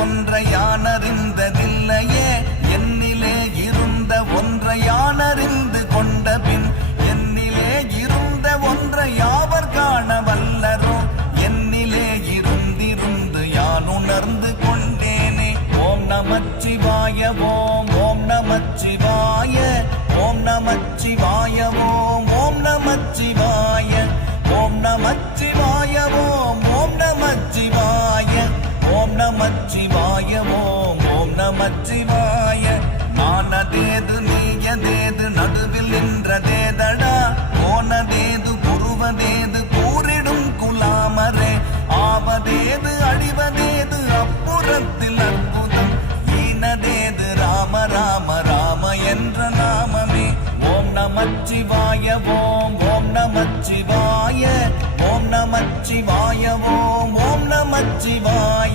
ஒன்றை யானறிந்ததில்லையே என்னிலே இருந்த ஒன்றை யானறிந்து கொண்ட பின் என்னிலே இருந்த ஒன்றை யாவர் காண வல்லரோ என்னிலே இருந்திருந்து யான் உணர்ந்து கொண்டேனே. ஓம் நமச்சிவாய ஓம் ஓம் நமச்சிவாய ஓம் நமச்சிவாய ஓம் ஓம் நமச்சிவாய ஓம் நமச்சிவாய ஓம் ஓம் நமச்சிவாய ஓம் நமச்சிவாய ஓம் ஓம் நமச்சிவாய. நானதேது நீயதேது நடுவில் நின்றதேதடா போனதேது குருவதேது கூறிடும் குலாமரே ஆவதேது அழிவதேது அப்புறத்தில் அற்புதம் ஈனதேது ராம ராம ராம என்ற நாமமே. ஓம் நமச்சிவாய ஓம் ஓம் நமச்சிவாய ஓம் நமச்சிவாய ஓம் ஓம் நமச்சிவாய.